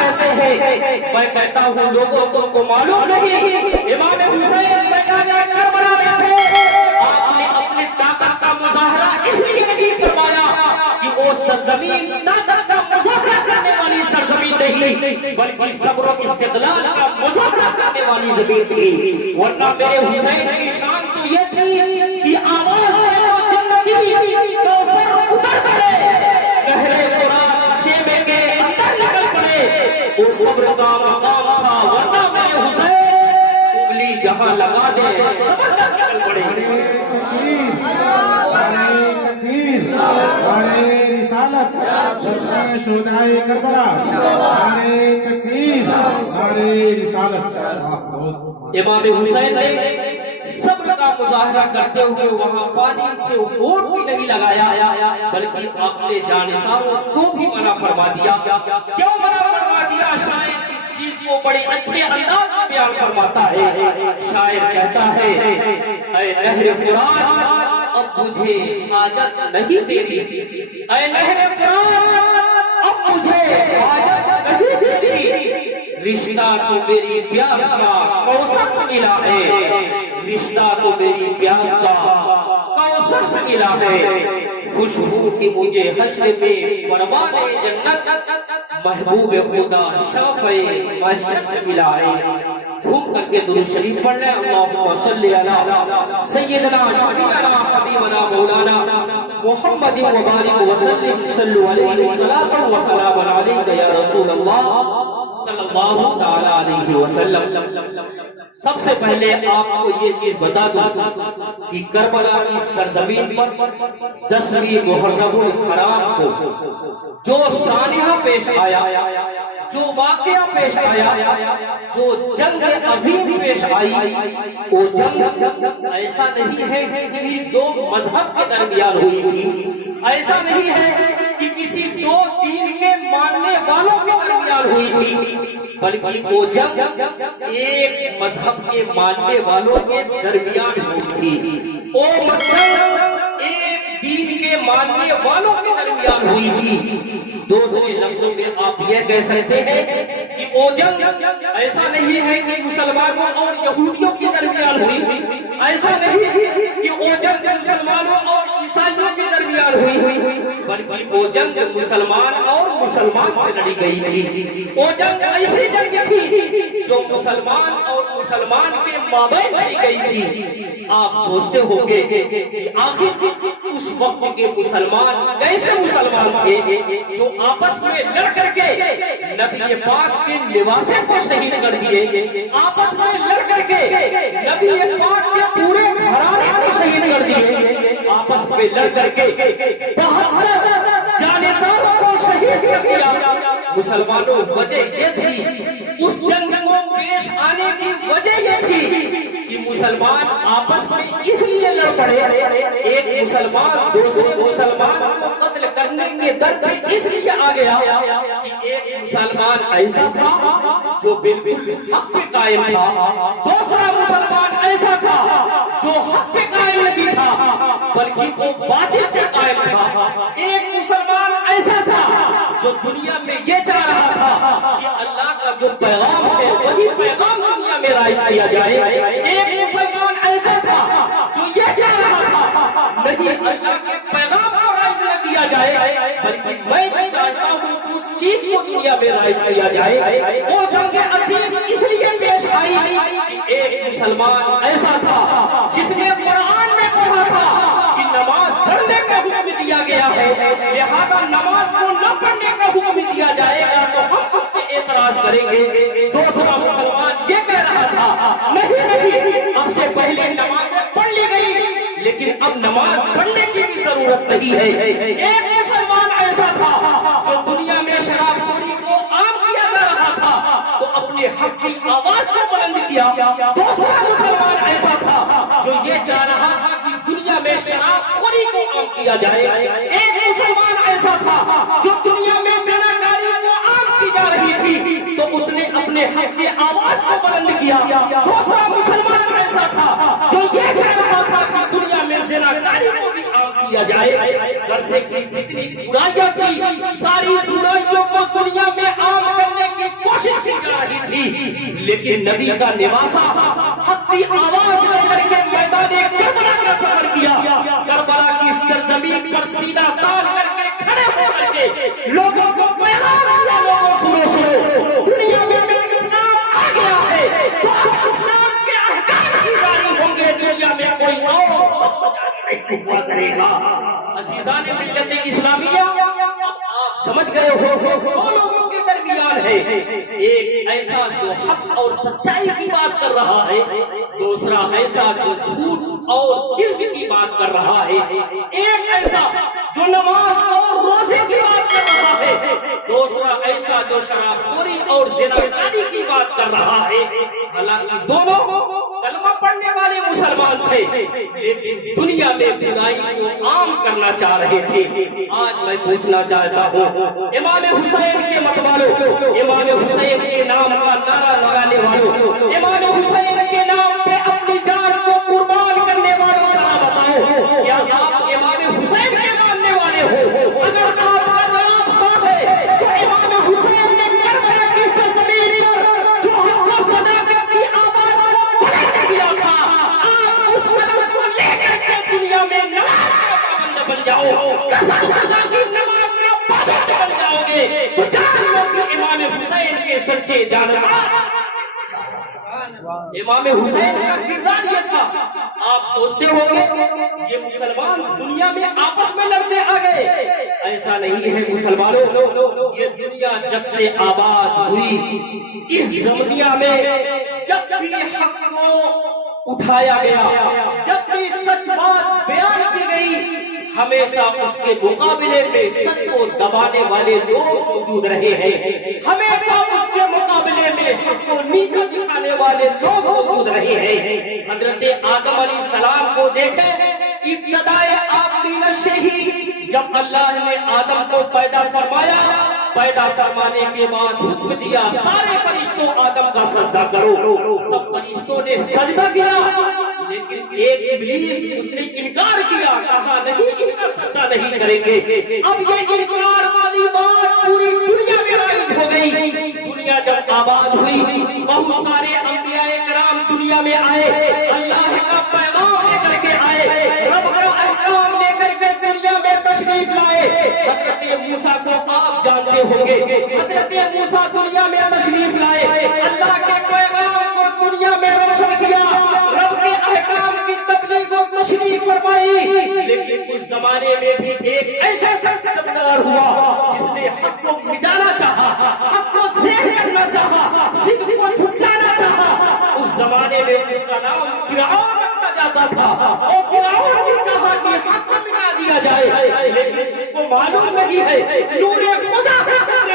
کہتے ہیں. میں کہتا ہوں لوگوں تم کو معلوم نہیں امام حسین میدان کربلا میں تھے. آپ نے اپنی طاقت کا مظاہرہ اس لیے نہیں فرمایا کہ وہ سرزمین طاقت کا مظاہرہ کرنے والی سرزمین نہیں بلکہ صبر و استقلال کا مظاہرہ کرنے والی زمین تھی. ورنہ میرے حسین کی شان تو یہ تھی کہ آواز صبر کا مقام تھا. ورنہ میرے حسین انگلی جہاں لگا دے صبر کر نکل پڑے. نعرے رسالت جشن شہدائے کربلا. نعرے تکبیر نعرے رسالت. امام حسین نے صبر کا مظاہرہ کرتے ہوئے وہاں پانی پہ ہونٹ بھی نہیں لگایا بلکہ اپنے جانثاروں کو بھی منع فرما دیا. کیوں منع فرما دیا؟ شاعر اس چیز کو بڑے اچھے انداز میں بیان فرماتا ہے. شاعر کہتا ہے اے نہر فرات اب مجھے حاجت نہیں تیری. اے نہر فرات اب مجھے حاجت نہیں تیری. رشتہ تو میری پیاس کا کوثر سے ملا ہے. رشتہ تو میری پیاس کا کوثر سے ملا ہے. خوشبو کی مجھے حشر میں پروان جنت محبوب خدا شافع محشر سے ملا ہے. جھوم کر کے درود شریف پڑھ لیں. اللہم صلی علی سیدنا شفیعنا حبیبنا مولانا محمد مبارک وسلم صلو علیہ وسلم وسلام علیک یا رسول اللہ صلی اللہ تعالی علیہ وسلم. سب سے پہلے آپ کو یہ چیز بتا دوں کہ کربلا کی سرزمین پر 10ویں محرم الحرام کو جو سانحہ پیش آیا, جو واقعہ پیش آیا, جو جنگ عظیم پیش آئی, وہ جنگ ایسا نہیں ہے کہ کسی دو مذہب کے درمیان ہوئی تھی. ایسا نہیں ہے کہ کسی دو دین کے ماننے والوں کے درمیان ہوئی تھی بلکہ وہ جنگ ایک مذہب کے ماننے والوں کے درمیان ہوئی تھی. وہ مطلب ایک دین کے ماننے والوں کے درمیان ہوئی تھی. دوسرے لفظوں میں آپ یہ کہہ سکتے ہیں کہ وہ جنگ ایسا نہیں ہے کہ مسلمانوں اور یہودیوں کے درمیان ہوئی. ایسا نہیں کہ وہ جنگ مسلمانوں اور عیسائیوں کے درمیان ہوئی بلکہ وہ جنگ مسلمان اور مسلمان سے لڑی گئی تھی. وہ جنگ ایسی جنگ تھی جو مسلمان اور مسلمان کے مابین لڑی گئی تھی. آپ سوچتے ہوں گے کہ آخر اس وقت کے مسلمان کیسے مسلمان تھے جو آپس میں لڑ کر کے نبی پاک کے لباسے کو شہید کر دیے, آپس میں لڑ کر کے نبی پاک کے پورے گھرانے کو شہید کر دیے, آپس میں لڑ کر کے 72 جانثاروں کو شہید کر دیا. مسلمانوں وجہ یہ تھی اس جنگ کو پیش آنے کی وجہ یہ تھی کہ مسلمان آپس میں اس لیے لڑ پڑے. ایک مسلمان دوسرے مسلمان کو قتل کرنے کے در پہ اس لیے آ گیا کہ ایک مسلمان ایسا تھا جو بالکل حق پہ قائم تھا, دوسرا مسلمان ایسا تھا جو حق پہ قائم نہیں تھا بلکہ وہ باطل پہ قائم تھا. ایک مسلمان ایسا تھا جو دنیا میں یہ چاہ رہا تھا کہ اللہ کا جو پیغام ہے وہی پیغام دنیا میں رائج کیا جائے. ایک مسلمان ایسا تھا جو یہ چاہ رہا تھا نہیں اللہ کے پیغام کو رائج نہ کیا جائے بلکہ میں بھی چاہتا ہوں اس چیز کو دنیا میں رائج کیا جائے. وہ جنگ عظیم اس لیے پیش آئی کہ ایک مسلمان ایسا تھا جس نے قرآن میں پڑھا تھا کہ نماز پڑھنے کا حکم دیا گیا ہے, لہذا نماز کو نہ پڑھنے کا حکم دیا جائے گا تو ہم اس پہ اعتراض کریں گے. دوسرا مسلمان یہ کہہ رہا تھا نہیں اب سے پہلے نمازیں پڑھ لی گئی لیکن اب نماز پڑھنے کی بھی ضرورت نہیں ہے. ایک مسلمان ایسا تھا جو دنیا میں شراب خوری کو عام کیا جا رہا تھا تو اپنے حق کی آواز کو بلند کیا. دوسرا مسلمان ایسا تھا جو یہ چاہ رہا تھا کہ دنیا میں شراب خوری کو عام کیا جائے. ایک مسلمان ایسا تھا جو دنیا میں زناکاری کو عام کی جا رہی تھی تو اس نے اپنے حق کی آواز کو بلند کیا. دوسرا مسلمان ایسا تھا جو یہ کہہ رہا تھا کہ دنیا میں زناکاری کو بھی عام کیا جائے. قرضے کی جتنی برائیاں تھی ساری برائیوں کو دنیا میں عام کرنے کی لیکن نبی کا نواسا حق کی آواز کر کے میدان کربلا کا سفر کیا. کربلا کی سرزمین پر سینہ تان کر کے کھڑے ہو کر کے لوگوں کو پیغام دیا, لوگوں سنو, دنیا میں جب اسلام آ گیا ہے تو اب اسلام کے احکام ہی جاری ہوں گے, دنیا میں کوئی اور جاری نہیں ہوا کرے گا. عزیزان ملت اسلامیہ, آپ سمجھ گئے ہو دو لوگوں کے درمیان ہے, ایک ایسا جو حق اور سچائی کی بات کر رہا ہے, دوسرا ایسا جو جھوٹ اور کذب کی بات کر رہا ہے. ایک ایسا جو نماز اور روزے کی بات کر رہا ہے, دوسرا ایسا جو شراب خوری اور زناکاری کی بات کر رہا ہے. حالانکہ دونوں کلمہ پڑھنے والے مسلمان تھے, لیکن دنیا میں برائی کو عام کرنا چاہ رہے تھے. آج میں پوچھنا چاہتا ہوں امام حسین کے مت والوں, امام حسین کے نام کا نعرہ لگانے والوں, امام حسین کے نام پہ اپنی جان کو قربان کرنے والوں, ذرا بتاؤ کیا آپ امام حسین کے ماننے والے ہو؟ اگر آپ کا جواب ہاں ہے تو امام حسین نے کربلا کی سرزمین پر جو حق و صداقت کی آواز بلند کیا تھا, آپ اس قلم کو لے کر کے دنیا میں نماز کا پابند بن جاؤ, قسم خدا کی نماز کا پابند بن جاؤ گے تو جان لو کہ امام حسین کے سچے جانسار. امام حسین کا کردار یہ تھا. آپ سوچتے ہوں گے یہ مسلمان دنیا میں آپس میں لڑتے آ گئے, ایسا نہیں ہے مسلمانوں. یہ دنیا جب سے آباد ہوئی, اس دنیا میں جب بھی حق کو اٹھایا گیا, جب بھی سچ بات بیان کی گئی, ہمیشہ اس کے مقابلے میں سچ کو دبانے والے لوگ موجود رہے ہیں. ہمیشہ اس کے مقابلے میں حق کو نیچا دکھانے والے لوگ موجود رہے ہیں. حضرت آدم علیہ السلام کو دیکھیں, ابتدائے آفرینش سے ہی جب اللہ نے آدم کو پیدا فرمایا, پیدا فرمانے کے بعد حکم دیا سارے فرشتوں آدم کا سجدہ کرو. سب فرشتوں نے سجدہ کیا, لیکن ایک ابلیس اس نے انکار کیا, کہا نہیں ان کا سجدہ نہیں کریں گے. اب یہ انکار والی بات پوری دنیا میں رائج ہو گئی. دنیا جب آباد ہوئی, بہت سارے انبیاء کرام دنیا میں آئے, اللہ کا پیغام لے کر کے آئے, رب کا احکام لے کر کے دنیا میں تشریف لائے. حضرت موسیٰ کو آپ جانتے ہوں گے, حضرت موسیٰ دنیا میں تشریف لائے, اللہ کے پیغام کو دنیا میں روشن کیا, رب کے احکام کی تبلیغ کو تشریف فرمائی. لیکن اس زمانے میں بھی ایک ایسا شخص نمودار ہوا جس نے حق کو مٹانا چاہا, حق کو زیر کرنا چاہا, صدق کو جھٹلانا چاہا. اس زمانے میں اس کا نام فرعون رکھا جاتا تھا, اور فرعون بھی چاہا کہ حق کو مٹا دیا جائے, لیکن اس کو معلوم نہیں ہے نور خدا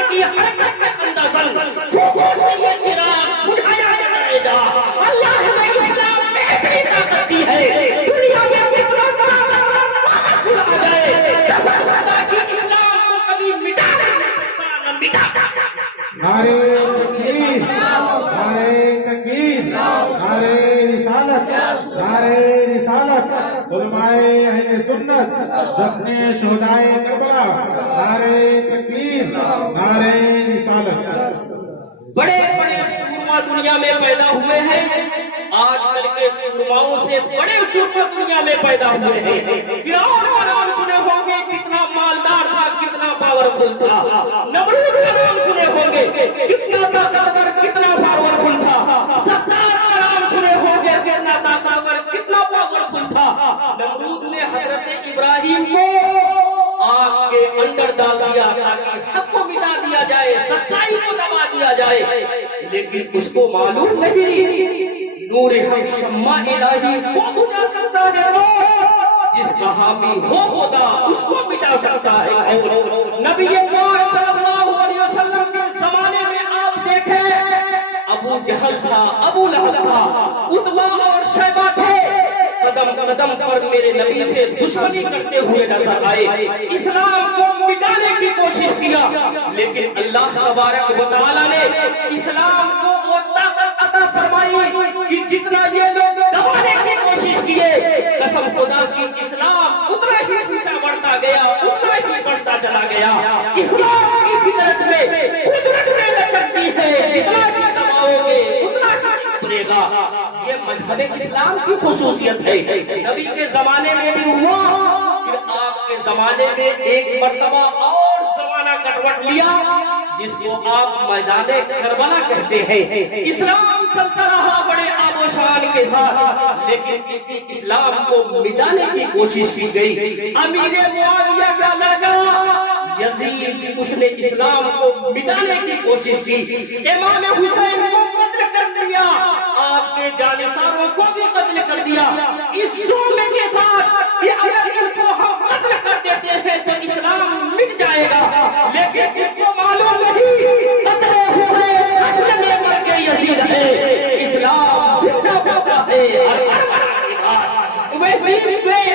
کی حرکت میں اندازن فوقوں سے یہ چراغ بجھایا جائے گا. اللہ نے اسلام میں اتنی طاقت دی ہے, دنیا میں کتنا بڑا واپس آ جائے, قسم خدا کی اسلام کو کبھی مٹا نہیں سکتا, نہ مٹا. نعرے تکبیر, نعرے تکبیر, نعرے رسالت, نعرے رسالت. علمائے اہل سنت, دسنے شہدائے کربلا, نعرے تکبیر, نعرے رسالت. بڑے بڑے سورما دنیا میں پیدا ہوئے ہیں, آج کل کے سورماؤں سے بڑے سورما دنیا میں پیدا ہوئے ہیں. فرعون کا نام سنے ہوں گے, کتنا مالدار تھا, کتنا پاورفل تھا. نمرود کا نام سنے ہوں گے, کتنا طاقتور, کتنا پاورفل تھا. ستار کا نام سنے ہوں گے, کتنا طاقتور, کتنا پاورفل تھا. نمرود نے حضرت ابراہیم کو آگ کے اندر ڈال دیا تاکہ حق کو مٹا دیا جائے, سچائی کو دبا دیا جائے, لیکن اس کو معلوم نہیں نور حق شمع الہی کو بجھا کرتا ہے, جس کا حامی ہو خدا اس کو مٹا سکتا ہے. نبی پاک صلی اللہ علیہ وسلم کے زمانے میں آپ دیکھیں, ابو جہل تھا, ابو لہب تھا, عتبہ اور شیبہ تھے, قدم قدم پر میرے نبی سے دشمنی کرتے ہوئے نظر آئے, اسلام کو مٹانے کی کوشش کیا, لیکن اللہ تبارک و تعالی نے اسلام کو وہ طاقت عطا فرمائی کہ جتنا یہ لوگ دبانے کی کوشش کیے, قسم خدا کی اسلام اتنا ہی اونچا بڑھتا گیا, اتنا ہی بڑھتا چلا گیا. اسلام کی فطرت میں قدرت میں لچکتی ہے, جتنا ہی دباؤ گے اتنا مذہب اسلام کی خصوصیت ہے. نبی کے زمانے میں بھی ہوا, پھر آپ کے زمانے میں ایک مرتبہ اور زمانہ کٹوٹ لیا جس کو آپ میدان کربلا کہتے ہیں. اسلام چلتا رہا بڑے آب و شان کے ساتھ, لیکن اسی اسلام کو مٹانے کی کوشش کی گئی. امیر معاویہ کا لڑکا یزید, اس نے اسلام کو مٹانے کی کوشش کی. امام حسین کو قتل کر دیا, آپ کے جانثاروں کو بھی قتل کر دیا, اس جرم کے ساتھ کہ اگر ان کو ہم قتل کر دیتے ہیں تو اسلام مٹ جائے گا. لیکن اس کو معلوم نہیں قتل حسین اصل میں مر کے یزید ہے, اسلام زندہ ہوتا ہے.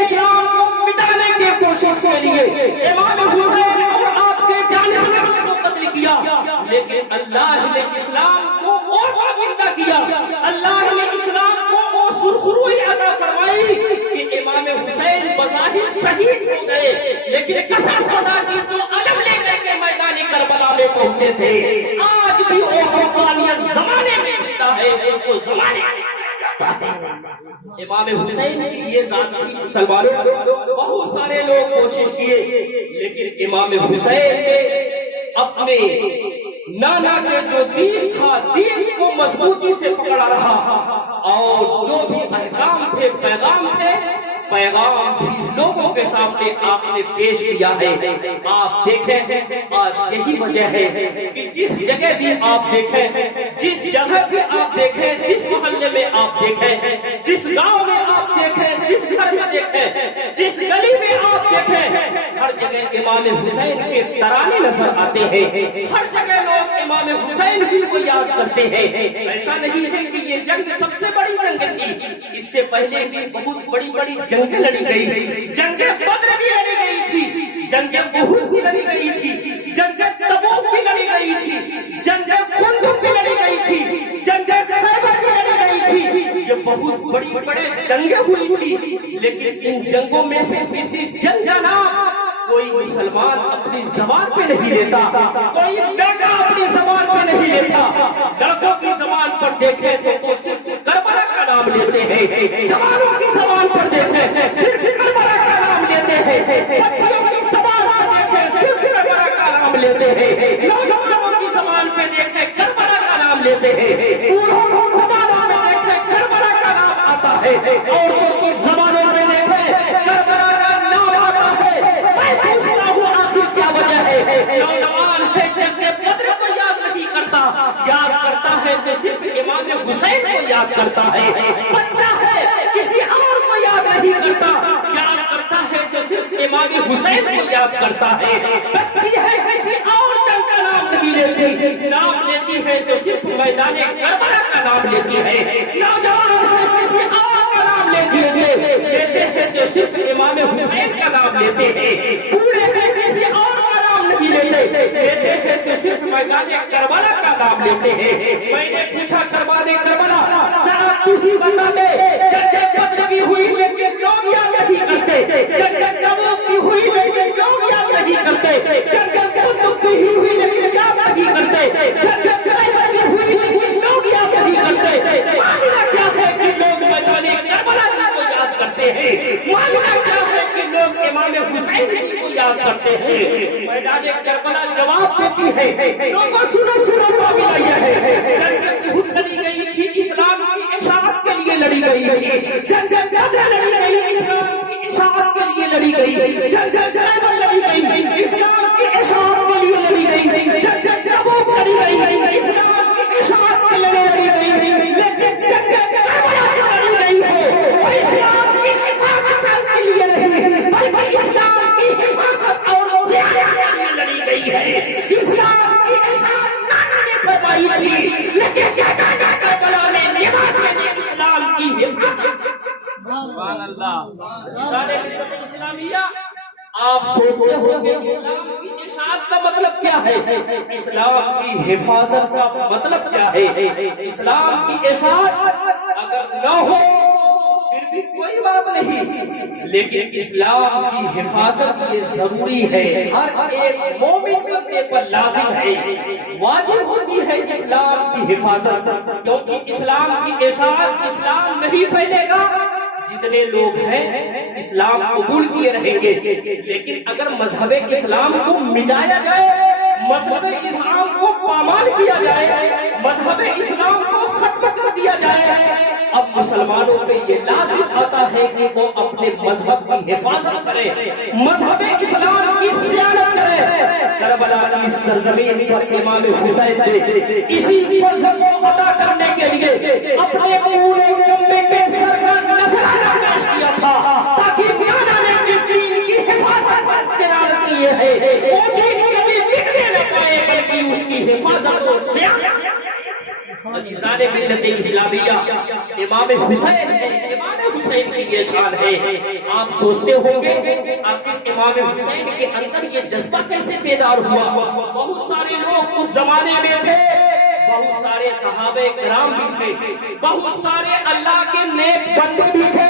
اسلام کو مٹانے کی کوشش کے لیے امام حسین اور آپ کے جانشینوں کو قتل کیا, لیکن اللہ نے اسلام کو اور زندہ کیا. اللہ نے اسلام کو وہ سرخروئی عطا فرمائی کہ امام حسین بظاہر شہید ہو گئے, لیکن قسم خدا کی جو علم لے کر کے میدان کربلا میں پہنچے تھے, آج بھی وہ حقانیت زمانے میں زندہ ہے, اس کو زمانے میں جاتا ہے. امام حسین کی یہ ذات تھی مسلمانوں, بہت سارے لوگ کوشش کیے, لیکن امام حسین نے اپنے نانا کے جو دین تھا, دین کو مضبوطی سے پکڑا رہا, اور جو بھی احکام تھے, پیغام تھے, پیغام بھی لوگوں کے سامنے آپ نے پیش کیا ہے. آپ دیکھیں آج یہی وجہ ہے کہ جس جگہ بھی آپ دیکھیں, جس جگہ بھی آپ دیکھیں, جس محلے میں آپ دیکھیں, جس گاؤں میں آپ دیکھیں, جس گھر میں دیکھیں, جس گلی میں آپ دیکھیں, ہر جگہ امام حسین کے ترانے نظر آتے ہیں. ہر جگہ لوگ امام حسین بھی کو یاد کرتے ہیں. ایسا نہیں ہے کہ یہ جنگ سب سے بڑی جنگ تھی, اس سے پہلے بھی بہت بڑی بڑی جنگیں لڑی گئی تھی. جنگ بدر بھی لڑی گئی تھی, جنگ احد بھی لڑی گئی تھی, جنگ تبوک بھی لڑی گئی تھی, جنگ خندق بھی لڑی گئی تھی, جنگ خیبر بھی لڑی گئی تھی. یہ بہت بڑی بڑے جنگیں ہوئی تھی, لیکن ان جنگوں میں سے کسی جنگ کا نام کوئی مسلمان اپنی زبان پہ نہیں لیتا, کوئی لڑکا اپنی زبان پہ نہیں لیتا. لڑکوں کی زبان پر دیکھیں تو وہ صرف کربلا کا نام لیتے ہیں, جوانوں کی زبان پر دیکھیں صرف کربلا کا نام لیتے ہیں, بچیوں کی زبان پر دیکھیں صرف کربلا کا نام لیتے ہیں, نوجوانوں کی زبان پہ دیکھیں کربلا کا نام لیتے ہیں, بوڑھوں کی زبانوں میں دیکھیں کربلا کا نام آتا ہے, عورتوں کی زبانوں میں دیکھیں کربلا کا نام آتا ہے. میں پوچھتا ہوں آخر کیا وجہ ہے؟ نوجوان ہے جنگ بدر کو یاد نہیں کرتا, یاد کرتا ہے تو صرف امام حسین کو یاد کرتا ہے. بچہ ہے کسی اور کو یاد نہیں کرتا, یاد کرتا ہے تو صرف امام حسین کو یاد کرتا ہے. بچی ہے کسی اور جنگ کا نام نہیں لیتی, نام لیتی ہے تو صرف میدان کربلا کا نام لیتی ہے. نوجوان ہے کسی اور کا نام لیتے ہیں تو صرف امام حسین کا نام لیتے ہیں. بوڑھے ہیں کسی اور کا نام نہیں لیتے ہیں تو صرف میدان کربلا کا نام لیتے ہیں. میں نے پوچھا کربلا ذرا تو ہی بتا دے, جنگ بدر بھی ہوئی لیکن لوگ یاد نہیں کرتے, جنگ تبوک بھی ہوئی لیکن لوگ یاد نہیں کرتے, جنگ خندق بھی ہوئی لیکن یاد نہیں کرتے, جنگ خیبر بھی ہوئی لیکن لوگ یاد نہیں کرتے. معاملہ کیا ہے کہ لوگ میدان کربلا کو یاد کرتے ہیں, معاملہ کیا ہے کہ لوگ امام حسین کو یاد کرتے ہیں. میدان کربلا جواب دیتی ہے, لوگوں سنو معاملہ یہ ہے, جنگ احد لڑی گئی تھی اسلام کی اشاعت کے لیے لڑی گئی تھی, جنگ بدر لڑی گئی اسلام کی اشاعت کے لیے لڑی گئی, جنگ خیبر لڑی گئی اسلام کی اشاعت کے لیے لڑی گئی, جنگ تبوک لڑی گئی اسلام کی اشاعت کے لیے لڑی گئی, لیکن جنگ کربلا لڑی گئی ہے وہ اسلام کی حفاظت کے لیے نہیں, بلکہ اسلام کی حفاظت اور زیادہ کے لیے لڑی گئی ہے. اسلام کی اشاعت نانا نے فرمائی تھی, لیکن کربلا نے لباس میں اسلام کی حفاظت. سبحان اللہ. اسلامیہ آپ سوچتے ہوں گے اسلام کی اشاعت کا مطلب کیا ہے, اسلام کی حفاظت کا مطلب کیا ہے. اسلام کی اشاعت اگر نہ ہو پھر بھی کوئی بات نہیں, لیکن اسلام کی حفاظت یہ ضروری ہے, ہر ایک مومن بندے پر لازم ہے, واجب ہوتی ہے اسلام اسلام کی حفاظت، کیونکہ اسلام کی اشاعت اسلام نہیں پھیلے گا جتنے لوگ ہیں اسلام قبول کیے رہیں گے، لیکن اگر مذہب اسلام کو مٹایا جائے، مذہب اسلام کو پامال کیا جائے، مذہب اسلام کو ختم کر دیا جائے، اب مسلمانوں پہ یہ لازم آتا ہے کہ وہ اپنے مذہب کی حفاظت کرے، مذہب اسلام کی صیانت کرے۔ کربلا کی سرزمین پر امام حسین نے اسی فرض کو ادا کرنے کے لیے اپنے پورے امت کے سر کا نذرانہ پیش کیا تھا، تاکہ میاں نے جس دین کی حفاظت قرار کی ہے وہ دین کبھی بگڑنے نہ پائے، بلکہ اس کی حفاظت اور صیانت۔ عزیزان ملت اسلامیہ، امام حسین ہے، امام حسین کی یہ شان ہے۔ آپ سوچتے ہوں گے آخر امام حسین کے اندر یہ جذبہ کیسے بیدار ہوا؟ بہت سارے لوگ اس زمانے میں تھے، بہت سارے صحابہ کرام بھی تھے، بہت سارے اللہ کے نیک بندے بھی تھے،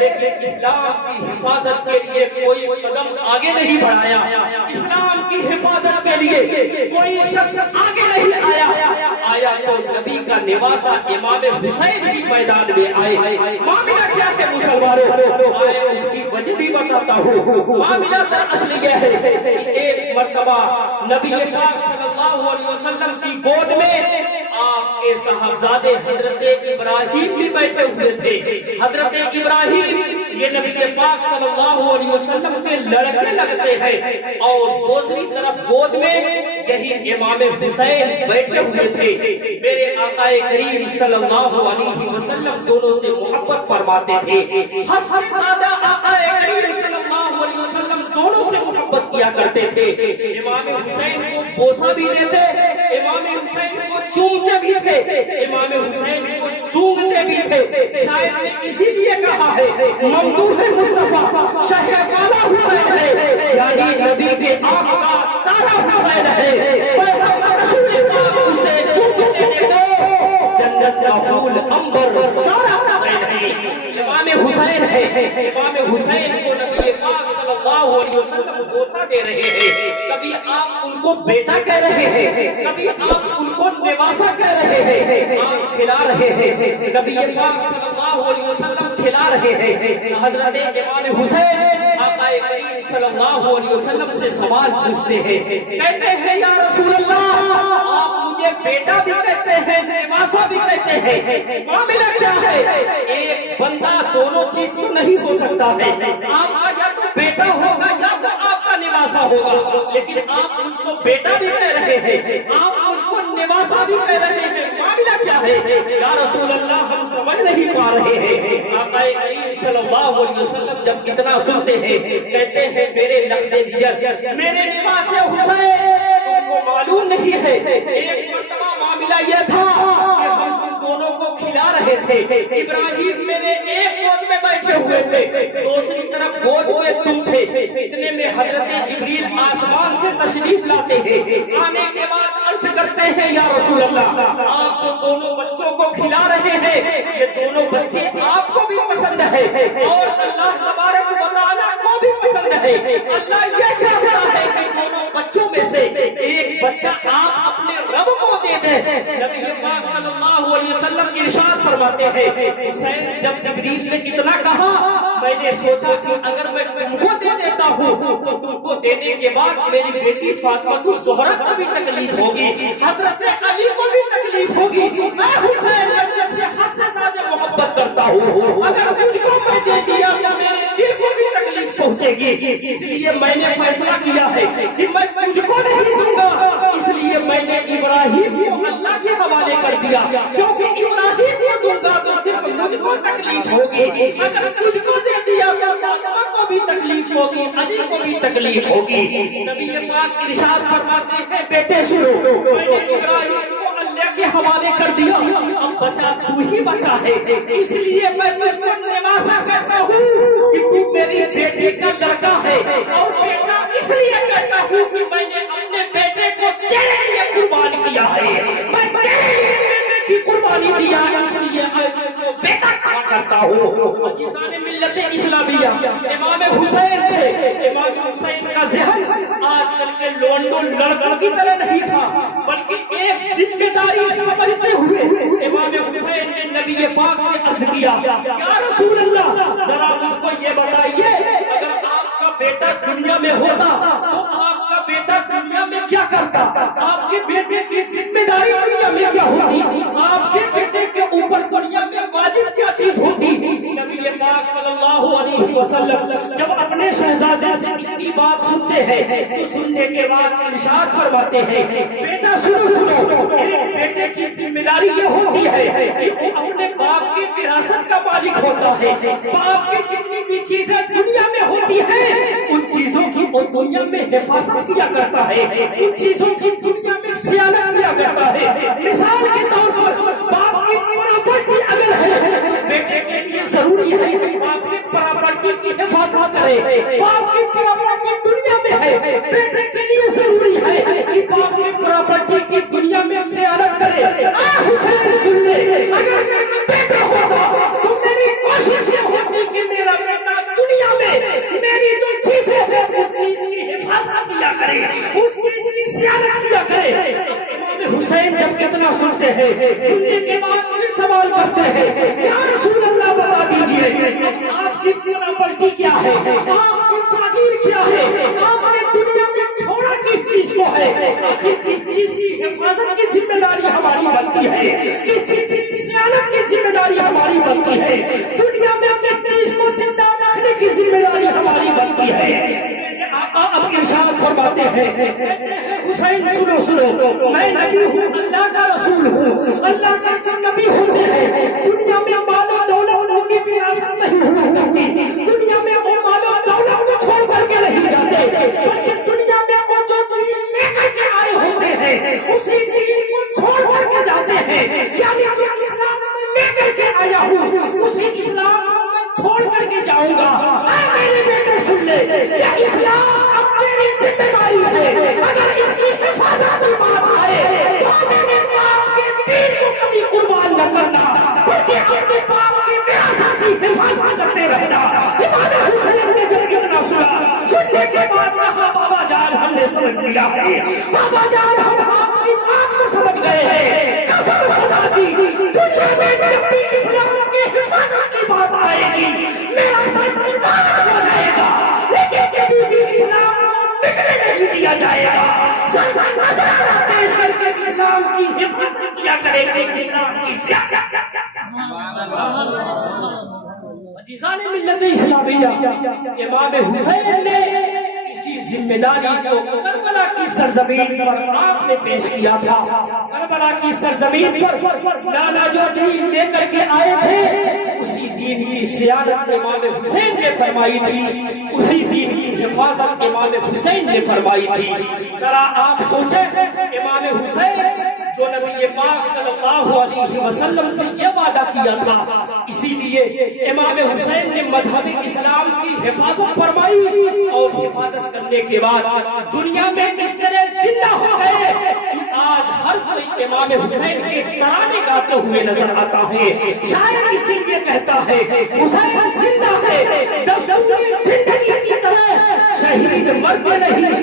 لیکن اسلام کی حفاظت کے لیے کوئی قدم آگے نہیں بڑھایا، اسلام کی حفاظت کے لیے کوئی شخص آگے نہیں آیا تو نبی کا نواسا امام حسین بھی میدان میں آئے۔ معاملہ کیا ہے مسلمانوں؟ آئے اس کی وجہ بھی بتاتا ہوں۔ معاملہ دراصل یہ ہے کہ ایک مرتبہ نبی پاک صلی اللہ علیہ وسلم کی گود میں آپ کے صاحبزادے حضرت ابراہیم بھی بیٹھے ہوئے تھے۔ حضرت ابراہیم یہ نبی پاک صلی اللہ علیہ وسلم کے لڑکے لگتے ہیں، اور دوسری طرف گود میں یہی امام حسین بیٹھے ہوئے تھے۔ میرے آقا کریم صلی اللہ علیہ وسلم دونوں سے محبت فرماتے تھے، حد سے زیادہ آقا کریم صلی اللہ علیہ وسلم دونوں سے محبت کیا کرتے تھے۔ امام حسین کو بوسہ بھی دیتے، امام حسین کو چومتے بھی تھے، امام حسین کو سونگتے بھی تھے۔ شاید نے اسی لیے کہا ہے ممدوح مصطفیٰ شہر والا حسین ہے، یعنی نبی کے آقا کا تارا حسین ہے۔ رسول پاک اسے چومتے دیکھو، جنت کا پھول عنبر سارا حسین ہے۔ امام حسین ہے، امام حسین کو نبی پاک صلی اللہ علیہ وسلم بوسہ دے رہے ہیں، کبھی آپ ان کو بیٹا کہہ رہے ہیں، کبھی آپ ان کو نواسا کہہ رہے ہیں، آپ کھلا رہے ہیں، نبی پاک صلی اللہ علیہ وسلم کھلا رہے ہیں۔ حضرت امام حسین آقا کریم صلی اللہ علیہ وسلم سے سوال پوچھتے ہیں، کہتے ہیں یا رسول اللہ آپ مجھے بیٹا بھی کہتے ہیں، نواسا بھی کہتے ہیں، معاملہ کیا ہے؟ ایک بندہ دونوں چیز تو نہیں ہو سکتا ہے، آپ کا یا تو بیٹا ہوگا یا تو آپ کا نواسا ہوگا، لیکن آپ مجھ کو بیٹا بھی کہہ رہے ہیں، آپ مجھ کو نواسا بھی کہہ رہے ہیں، معاملہ کیا ہے؟ یا رسول اللہ ہم سمجھ نہیں پا رہے ہیں۔ آقا کریم صلی اللہ علیہ وسلم جب اتنا سنتے ہیں کہتے ہیں میرے لخت جگر، میرے نواسے حسین تم کو معلوم نہیں ہے، ایک مرتبہ معاملہ یہ تھا کہ ہم تم دونوں کو کھلا رہے تھے، ابراہیم میرے ایک گود میں بیٹھے ہوئے تھے، دوسری طرف گود میں تم تھے، اتنے میں حضرت جبریل آسمان سے تشریف لاتے ہیں، آنے کے بعد عرض کرتے ہیں یا رسول اللہ آپ جو دونوں بچوں کو کھلا رہے ہیں یہ دونوں بچے آپ کو بھی پسند ہے اور اللہ تبارک و تعالیٰ کو بھی پسند ہے، اللہ یہ چاہتا ہے کہ دونوں بچوں میں سے ایک بچہ آپ اپنے رب کو دے دیں۔ نبی پاک صلی اللہ علیہ وسلم ارشاد فرماتے ہیں حسین جب جبریل نے اتنا کہا میں نے سوچا کہ اگر میں تم کو دے دیتا ہوں تو تم کو دینے کے بعد میری بیٹی فاطمہ الزہرا کو بھی تکلیف ہوگی، حضرت علی کو بھی تکلیف ہوگی، میں حسین جس سے حد سے زیادہ محبت کرتا ہوں، اگر مجھ کو میں دے دیا تو میرے دل کو بھی تکلیف پہنچے گی، اس لیے میں نے فیصلہ کیا ہے کہ میں تجھ کو نہیں دوں گا، اس لیے میں نے ابراہیم کو اللہ کے حوالے کر دیا، کیونکہ ابراہیم کو دوں گا تو صرف مجھ کو تکلیف ہوگی، اگر تجھ کو دے دیا تو فاطمہ کو بھی تکلیف ہوگی، علی کو بھی تکلیف ہوگی۔ نبی پاک ارشاد فرماتے ہیں بیٹے سنو میں نے ابراہیم کو اللہ کے حوالے کر دیا، اب بچا تو ہی بچا ہے، اس لیے میں تجھ کو نواسا کرتا ہوں کہ تو میری بیٹی کا لڑکا ہے، اور بیٹا اس لیے کہتا ہوں کہ میں نے اپنے بیٹے کو تیرے لیے قربان کیا ہے، میں تیرے لیے بیٹے کی قربانی دیا، اس لیے میں تجھ کو بیٹا کہا کرتا ہوں۔ عزیزان ملت اسلامیہ امام حسین تھے، امام حسین کا ذہن آج کل کے لونڈو لڑکوں کی طرح نہیں تھا، بلکہ ایک ذمہ داری یا رسول اللہ ذرا مجھ کو یہ بتائیے اگر آپ کا بیٹا دنیا میں ہوتا تو آپ کا بیٹا دنیا میں کیا کرتا؟ آپ کے بیٹے کی ذمہ داری دنیا میں کیا ہوتی؟ آپ کے بیٹے کے اوپر دنیا میں واجب کیا چیز ہوتی؟ نبی پاک صلی اللہ علیہ وسلم جب اپنے شہزادے سے اتنی بات سنتے ہیں تو سننے کے بعد ارشاد فرماتے ہیں بیٹا سنو ایک بیٹے کی ذمہ داری یہ ہوتی ہے کہ وہ اپنے باپ کی وراثت کا مالک ہوتا ہے. باپ کی جتنی بھی چیزیں دنیا میں ہوتی ہیں ان چیزوں کی وہ دنیا میں حفاظت کیا کرتا ہے, ان چیزوں کی دنیا میں صیانت کیا کرتا ہے. مثال کے طور پر باپ کی پراپرٹی اگر ہے تو بیٹے کے لیے ضروری ہے کہ باپ کی پراپرٹی کی حفاظت کرے. باپ کی پراپرٹی دنیا میں ہے, بیٹے کے لیے ضروری ہے کہ باپ کی پراپرٹی کی دنیا میں صیانت کرے. حسین سن لے, اگر میرا بیٹا ہوگا تو میری کوشش یہ ہوتی کہ میرا بیٹا دنیا میں میری جو چیزیں ہیں اس چیز کی حفاظت کیا کرے, اس چیز کی صیانت کیا کرے. امام حسین جب کتنا سنتے ہیں, سننے کے بعد پھر سوال کرتے ہیں یا رسول اللہ بتا دیجئے آپ کی پراپرٹی کیا ہے, آپ کی تاغیر کیا ہے, آپ نے دنیا میں چھوڑا کس چیز کو ہے, آخر کس چیز کی حفاظت کی ذمہ داری ہماری بنتی ہے, کس چیز کی صیانت کی ذمہ داری ہماری بنتی ہے, دنیا میں کس چیز کو زندہ رکھنے کی ذمہ داری ہماری بنتی ہے. میرے آقا اب ارشاد فرماتے ہیں حسین سنو میں نبی ہوں, اللہ کا رسول ہوں, اللہ کا جو نبی ہوتے ہیں دنیا میں مال و دولت ان کی وراثت نہیں ہوا کرتی, دنیا میں وہ مال و دولت کو چھوڑ کر کے نہیں جاتے, بلکہ دنیا میں وہ جو دین لے کر کے آئے ہوتے ہیں اسی دین کو چھوڑ کر کے جاتے ہیں. یعنی جو اسلام میں لے کر کے آیا ہوں اسی اسلام کو میں چھوڑ کر کے جاؤں گا. میرے بیٹے سن لے, یہ اسلام اب تیری ذمہ داری ہے, اگر اس کی حفاظت کی بات آئے تو میرے باپ کے دین کو کبھی قربان نہ کرنا, بلکہ اپنے باپ کی وراثت کی حفاظت کرتے رہنا. امام حسین نے جب کتنا سنا, سننے کے بعد کہا بابا جان ہم نے سمجھ لیا ہے, بابا جان ہم آپ کی بات کو سمجھ گئے ہیں. قسم خدا کی دنیا میں جب بھی اسلام کی حفاظت کی بات آئے گی میرا سر قربان ہو جائے گا, لیکن کبھی بھی اسلام کو بگڑنے نہیں دیا جائے گا. سر پر نظارہ پیش کر کے اسلام کی حفاظت کیا کرے گا, اسلام کی زیادہ. عزیزان ملت اسلامیہ, امام حسین نے اسی ذمہ داری کو کربلا کی سرزمین پر آپ نے پیش کیا تھا. کربلا کی سرزمین پر لالا جو دین لے کر کے آئے تھے اسی دین کی صیانت امام حسین نے فرمائی تھی, اسی دین کی حفاظت امام حسین نے فرمائی تھی. ذرا آپ سوچیں, امام حسین جو نبی پاک صلی اللہ علیہ وسلم سے یہ وعدہ کیا تھا, اسی لیے امام حسین نے مذہب اسلام کی حفاظت فرمائی اور حفاظت کرنے کے بعد دنیا میں اس طرح زندہ ہو گئے کہ آج ہر کوئی امام حسین کے ترانے گاتے ہوئے نظر آتا ہے. شاید اسی لیے کہتا ہے حسین زندہ ہے, دستور زندگی کی طرح شہید مرتے نہیں